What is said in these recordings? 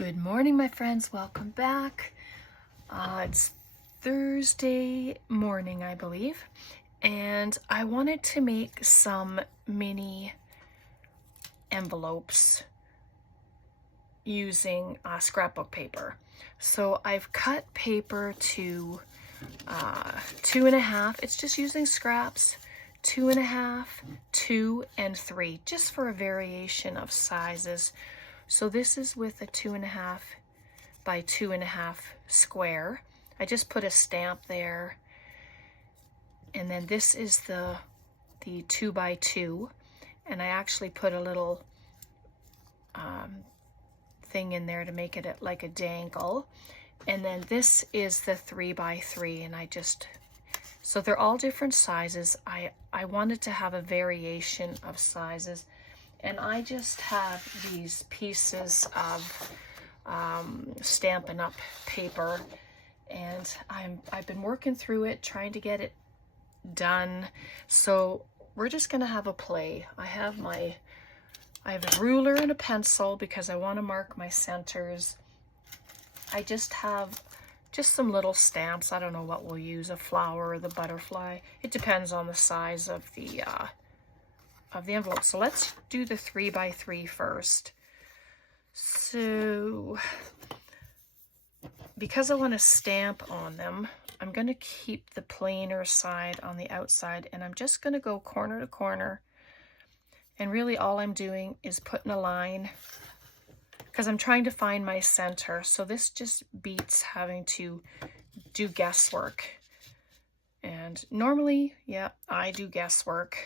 Good morning, my friends. Welcome back. It's Thursday morning, I believe, and I wanted to make some mini envelopes using scrapbook paper. So I've cut paper to 2.5. It's just using scraps, 2.5, 2, and 3, just for a variation of sizes. So this is with a 2.5 by 2.5 square. I just put a stamp there. And then this is the 2 by 2. And I actually put a little thing in there to make it like a dangle. And then this is the 3 by 3. And so they're all different sizes. I wanted to have a variation of sizes. And I just have these pieces of Stampin' Up! Paper, and I've been working through it, trying to get it done. So we're just gonna have a play. I have a ruler and a pencil because I want to mark my centers. I just have some little stamps. I don't know what we'll use, a flower or the butterfly. It depends on the size of the envelope. So let's do the 3 by 3 first. So because I want to stamp on them, I'm going to keep the plainer side on the outside, and I'm just going to go corner to corner. And really all I'm doing is putting a line because I'm trying to find my center. So this just beats having to do guesswork. And normally, yeah, I do guesswork.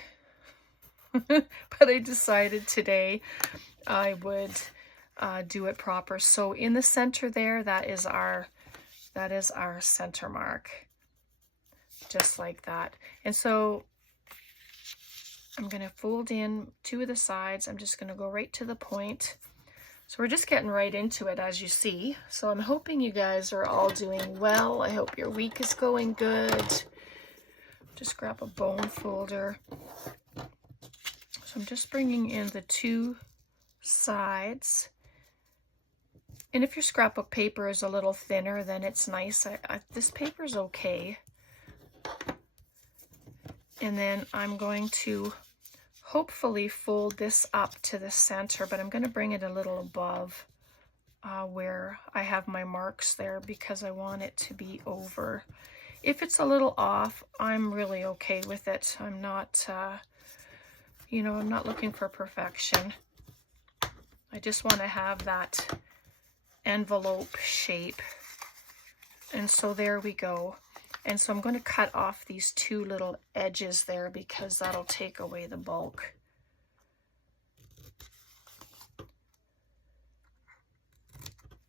But I decided today I would do it proper. So in the center there, that is our center mark, just like that. And so I'm going to fold in 2 of the sides. I'm just going to go right to the point. So we're just getting right into it, as you see. So I'm hoping you guys are all doing well. I hope your week is going good. Just grab a bone folder. So I'm just bringing in the 2 sides. And if your scrapbook paper is a little thinner, then it's nice. This paper is okay. And then I'm going to hopefully fold this up to the center, but I'm going to bring it a little above where I have my marks there because I want it to be over. If it's a little off, I'm really okay with it. I'm not... I'm not looking for perfection. I just want to have that envelope shape. And so there we go. And so I'm going to cut off these 2 little edges there because that'll take away the bulk.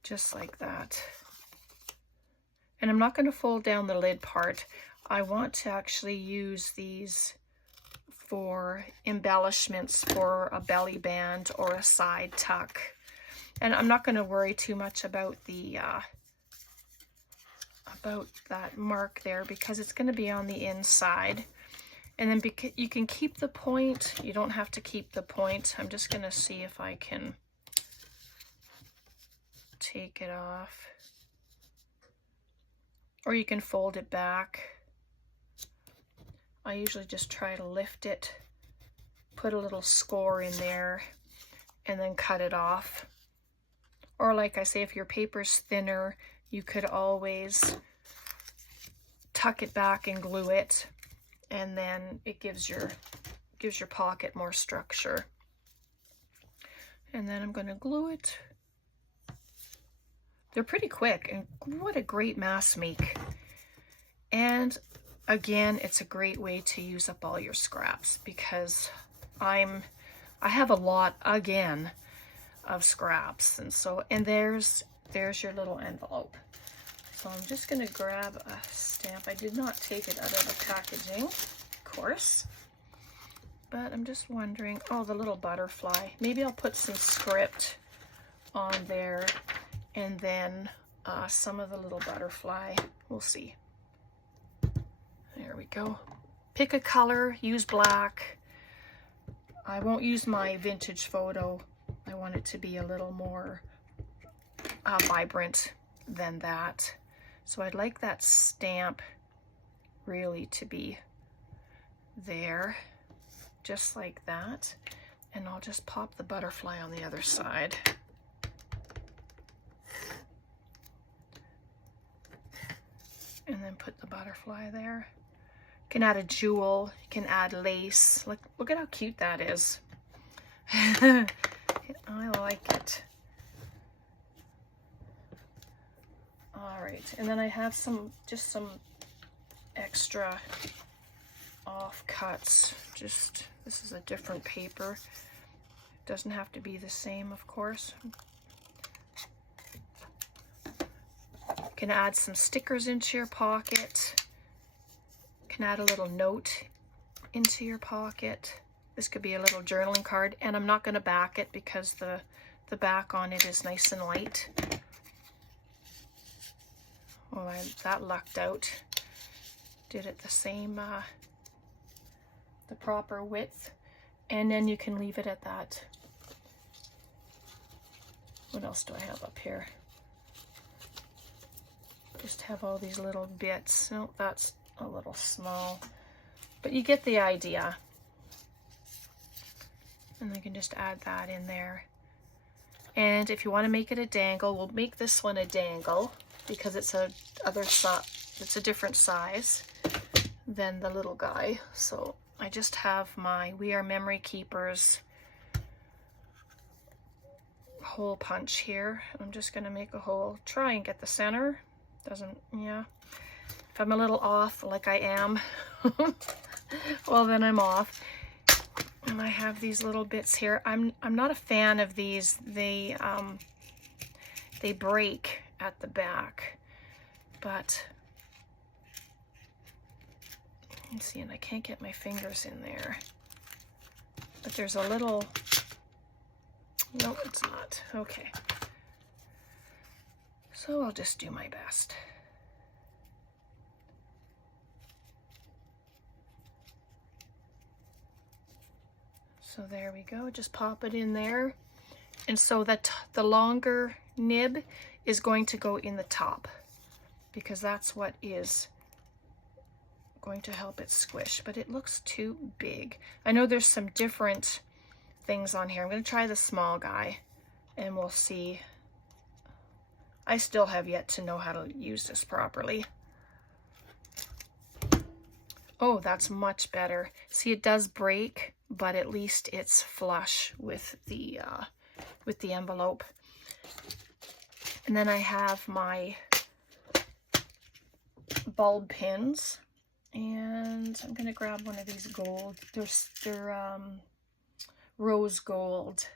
Just like that. And I'm not going to fold down the lid part. I want to actually use these for embellishments for a belly band or a side tuck. And I'm not going to worry too much about that mark there because it's going to be on the inside. And then you can keep the point. You don't have to keep the point. I'm just going to see if I can take it off. Or you can fold it back. I usually just try to lift it, put a little score in there, and then cut it off. Or like I say, if your paper's thinner, you could always tuck it back and glue it, and then it gives your pocket more structure. And then I'm going to glue it. They're pretty quick, and what a great mass make. And again, it's a great way to use up all your scraps because I have a lot again of scraps, and there's your little envelope. So I'm just going to grab a stamp. I did not take it out of the packaging, of course, but I'm just wondering, oh, the little butterfly. Maybe I'll put some script on there and then some of the little butterfly. We'll see. There we go. Pick a color, use black. I won't use my vintage photo. I want it to be a little more vibrant than that. So I'd like that stamp really to be there, just like that. And I'll just pop the butterfly on the other side. And then put the butterfly there. You can add a jewel, you can add lace. Look at how cute that is. I like it. All right, and then I have just some extra offcuts. This is a different paper. Doesn't have to be the same, of course. You can add some stickers into your pocket. You can add a little note into your pocket. This could be a little journaling card, and I'm not going to back it because the back on it is nice and light. Oh, that lucked out. Did it the same, the proper width, and then you can leave it at that. What else do I have up here? Just have all these little bits. No, that's a little small, but you get the idea. And I can just add that in there. And if you want to make it a dangle, we'll make this one a dangle because it's a different size than the little guy. So I just have my We Are Memory Keepers hole punch here. I'm just going to make a hole, try and get the center. Doesn't, yeah. If I'm a little off, like I am, well, then I'm off. And I have these little bits here. I'm not a fan of these. They break at the back, but you see, and I can't get my fingers in there. But there's a little. No, it's not. Okay. So I'll just do my best. So there we go, just pop it in there. And so that the longer nib is going to go in the top because that's what is going to help it squish, but it looks too big. I know there's some different things on here. I'm going to try the small guy and we'll see. I still have yet to know how to use this properly. Oh, that's much better. See, it does break, but at least it's flush with the envelope. And then I have my bulb pins, and I'm gonna grab one of these gold. They're rose gold.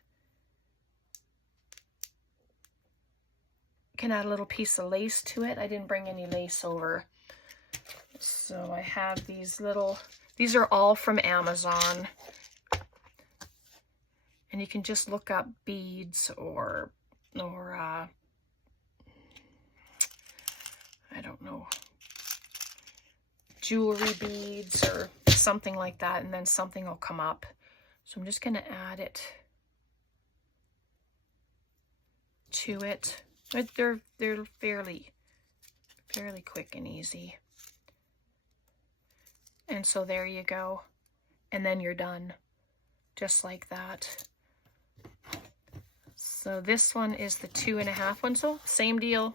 Can add a little piece of lace to it. I didn't bring any lace over. So I have these these are all from Amazon. And you can just look up beads or I don't know, jewelry beads or something like that, and then something will come up. So I'm just going to add it to it. But they're fairly quick and easy. And so there you go. And then you're done. Just like that. So this one is the 2.5 one, so same deal.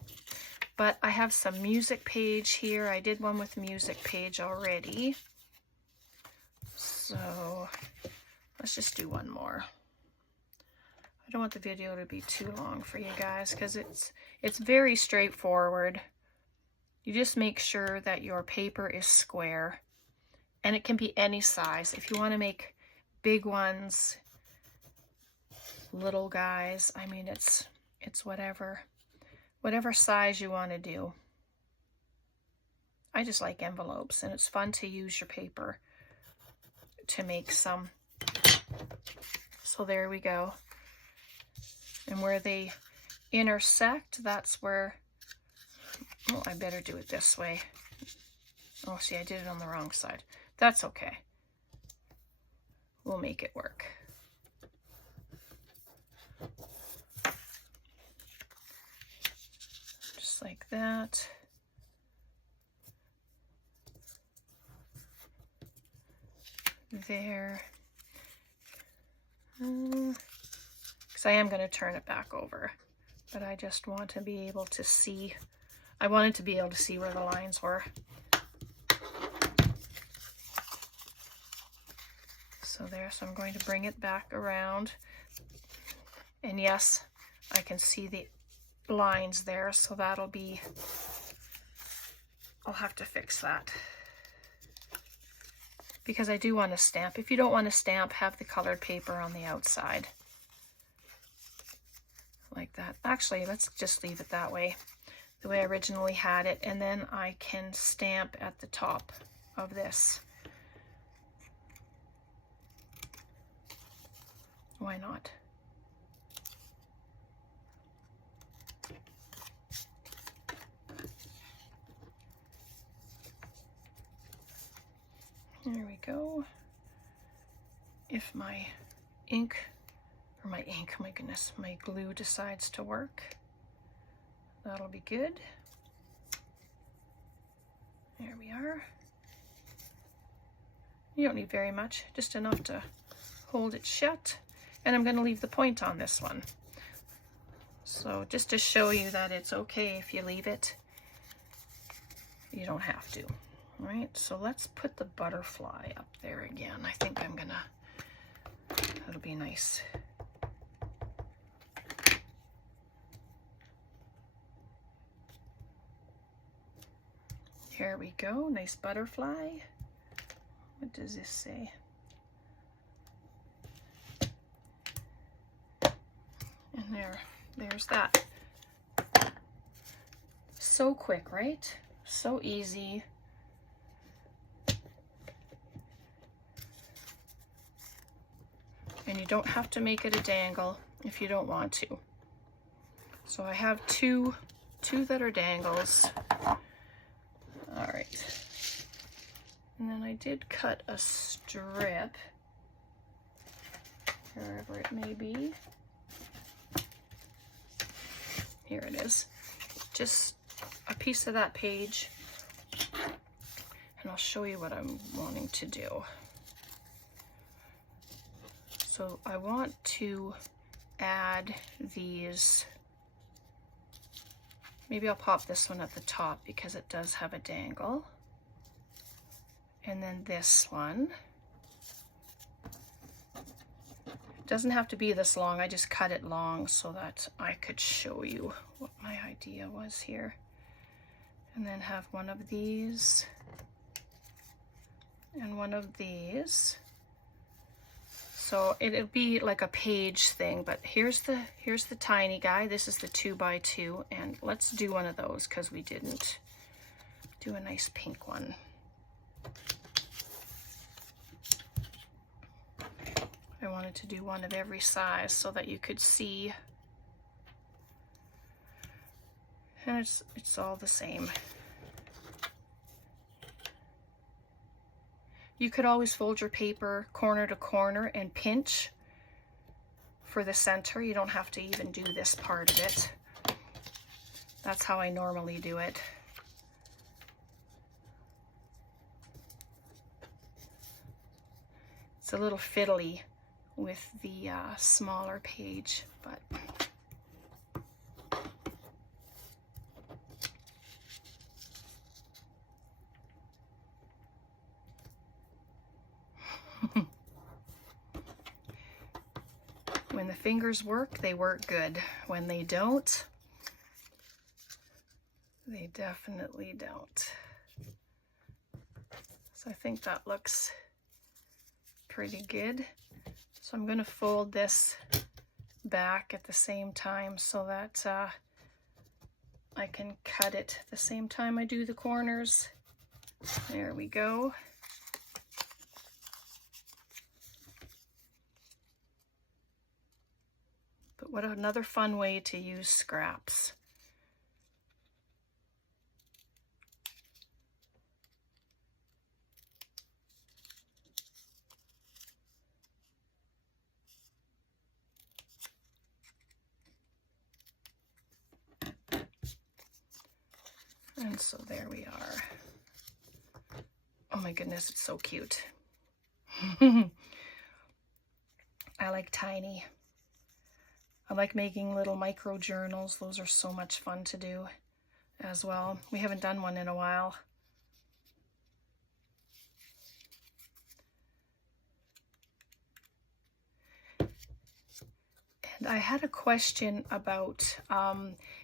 But I have some music page here. I did one with music page already. So let's just do one more. I don't want the video to be too long for you guys because it's very straightforward. You just make sure that your paper is square, and it can be any size. If you want to make big ones, little guys, I mean, it's whatever size you want to do. I just like envelopes, and it's fun to use your paper to make some. So there we go. And where they intersect, that's where, oh, I better do it this way. Oh, see, I did it on the wrong side. That's okay. We'll make it work. just like that. There. Because I am going to turn it back over, but I just want to be able to see. I wanted to be able to see where the lines were. So there, so I'm going to bring it back around. And yes, I can see the lines there, so that'll be, I'll have to fix that. Because I do want to stamp. If you don't want to stamp, have the colored paper on the outside. Like that. Actually, let's just leave it that way, the way I originally had it, and then I can stamp at the top of this. Why not? There we go. If my ink, or my goodness, my glue decides to work, that'll be good. There we are. You don't need very much, just enough to hold it shut. And I'm going to leave the point on this one. So just to show you that it's okay if you leave it, you don't have to. All right, so let's put the butterfly up there again. I think I'm gonna, that'll be nice. Here we go, nice butterfly. What does this say? And there's that. So quick, right? So easy. And you don't have to make it a dangle if you don't want to. So I have two that are dangles. All right. And then I did cut a strip, wherever it may be. Here it is. Just a piece of that page. And I'll show you what I'm wanting to do. So I want to add these, maybe I'll pop this one at the top because it does have a dangle. And then this one. It doesn't have to be this long, I just cut it long so that I could show you what my idea was here. And then have one of these and one of these. So it'll be like a page thing, but here's the tiny guy. This is the 2x2, and let's do one of those because we didn't do a nice pink one. I wanted to do one of every size so that you could see, and it's all the same. You could always fold your paper corner to corner and pinch for the center. You don't have to even do this part of it. That's how I normally do it. It's a little fiddly with the smaller page, but when the fingers work, they work good. When they don't, they definitely don't. So I think that looks pretty good. So I'm going to fold this back at the same time so that I can cut it at the same time I do the corners. There we go. But what another fun way to use scraps. And so there we are. Oh my goodness, it's so cute. I like tiny. I like making little micro journals. Those are so much fun to do as well. We haven't done one in a while. And I had a question about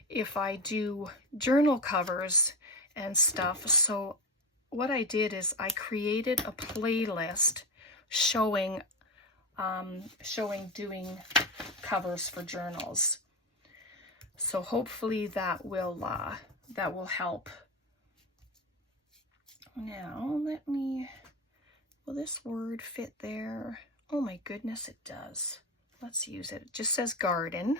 if I do journal covers and stuff. So what I did is I created a playlist showing doing covers for journals. So hopefully that will help. Now will this word fit there? Oh my goodness, it does. Let's use it. It just says garden.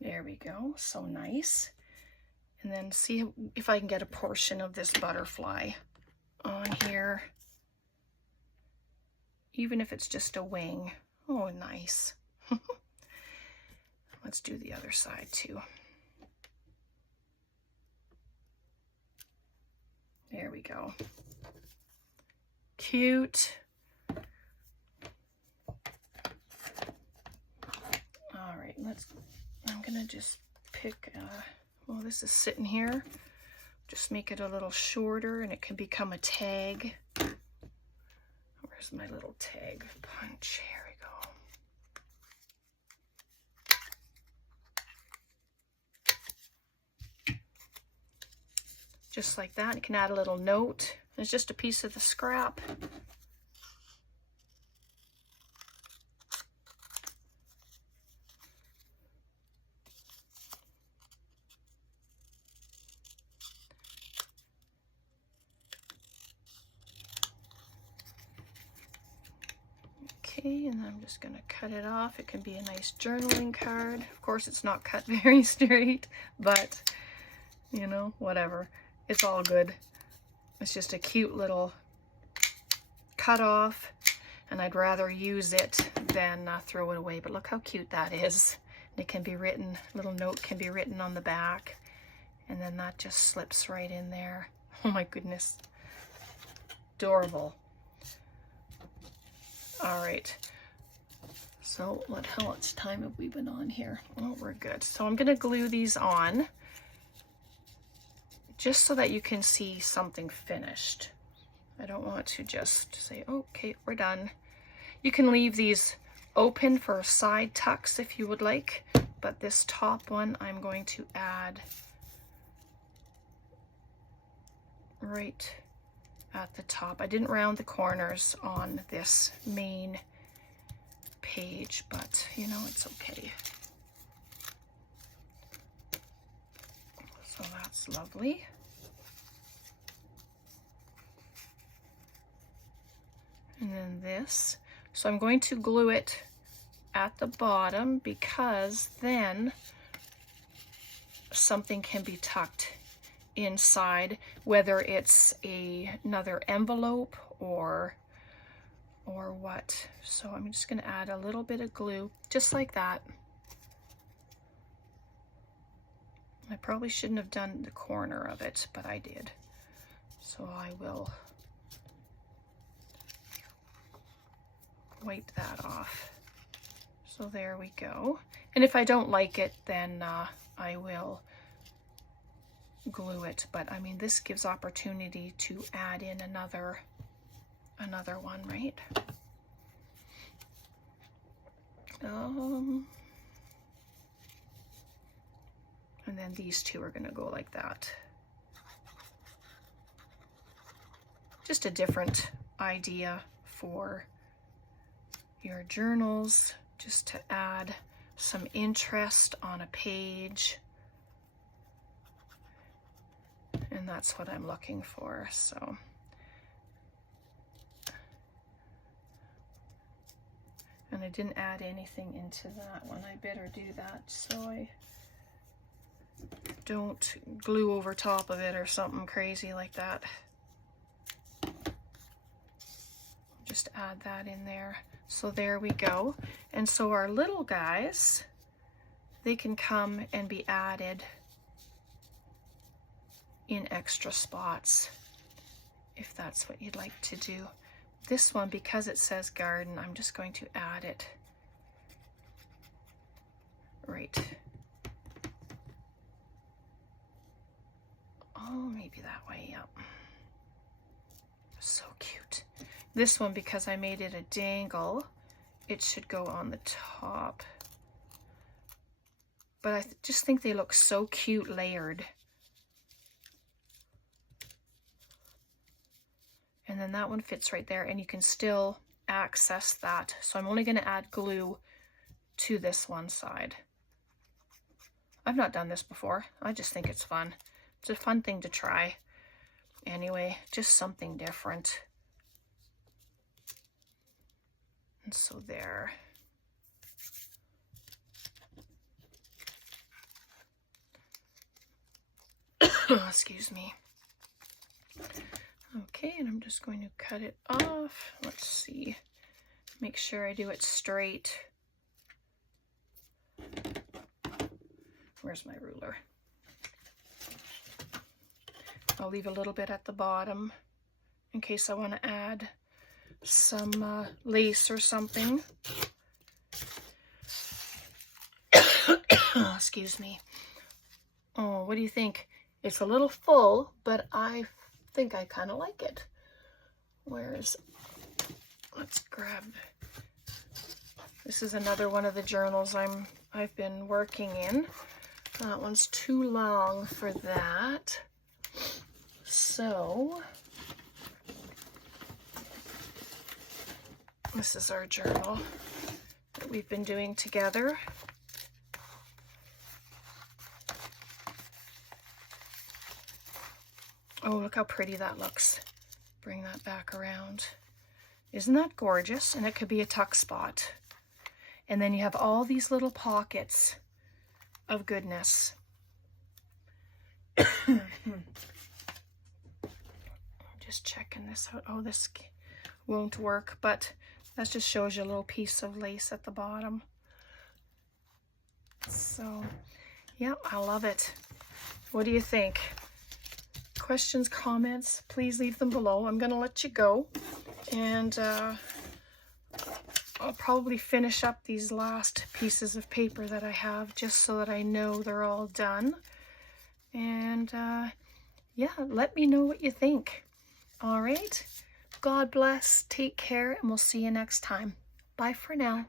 There we go, so nice. And then see if I can get a portion of this butterfly on here. Even if it's just a wing. Oh, nice. Let's do the other side too. There we go. Cute. All right, I'm gonna just pick, well, this is sitting here. Just make it a little shorter and it can become a tag. Where's my little tag punch? Here we go. Just like that. You can add a little note. It's just a piece of the scrap. Okay, and I'm just going to cut it off. It can be a nice journaling card. Of course, it's not cut very straight, but, you know, whatever. It's all good. It's just a cute little cut off, and I'd rather use it than throw it away. But look how cute that is. It can be written, a little note can be written on the back, and then that just slips right in there. Oh my goodness. Adorable. All right, so how much time have we been on here? Oh, we're good. So I'm gonna glue these on just so that you can see something finished. I don't want to just say, okay, we're done. You can leave these open for side tucks if you would like, but this top one I'm going to add right at the top. I didn't round the corners on this main page, but you know, it's okay. So that's lovely. And then this. So I'm going to glue it at the bottom because then something can be tucked inside, whether it's another envelope or what. So I'm just going to add a little bit of glue just like that. I probably shouldn't have done the corner of it, but I did. So I will wipe that off. So there we go. And if I don't like it, then I will glue it. But I mean, this gives opportunity to add in another one, right? And then these two are going to go like that. Just a different idea for your journals, just to add some interest on a page. And that's what I'm looking for. So and I didn't add anything into that one. I better do that so I don't glue over top of it or something crazy like that. Just add that in there. So there we go. And so our little guys, they can come and be added in extra spots if that's what you'd like to do. This one, because it says garden, I'm just going to add it right. Oh, maybe that way, yep. So cute. This one, because I made it a dangle, it should go on the top. But I just think they look so cute layered. And then that one fits right there, and you can still access that. So I'm only going to add glue to this one side. I've not done this before. I just think it's fun. It's a fun thing to try. Anyway, just something different. And so there. Excuse me. Okay, and I'm just going to cut it off. Let's see. Make sure I do it straight. Where's my ruler? I'll leave a little bit at the bottom in case I want to add some lace or something. Excuse me. Oh, what do you think? It's a little full, but I think I kind of like it. Let's grab, this is another one of the journals I've been working in. That one's too long for that. So this is our journal that we've been doing together. Oh, look how pretty that looks. Bring that back around. Isn't that gorgeous? And it could be a tuck spot. And then you have all these little pockets of goodness. Just checking this out. Oh, this won't work, but that just shows you a little piece of lace at the bottom. So, yeah, I love it. What do you think? Questions, comments, please leave them below. I'm going to let you go, and I'll probably finish up these last pieces of paper that I have just so that I know they're all done. And yeah, let me know what you think. All right, God bless, take care, and we'll see you next time. Bye for now.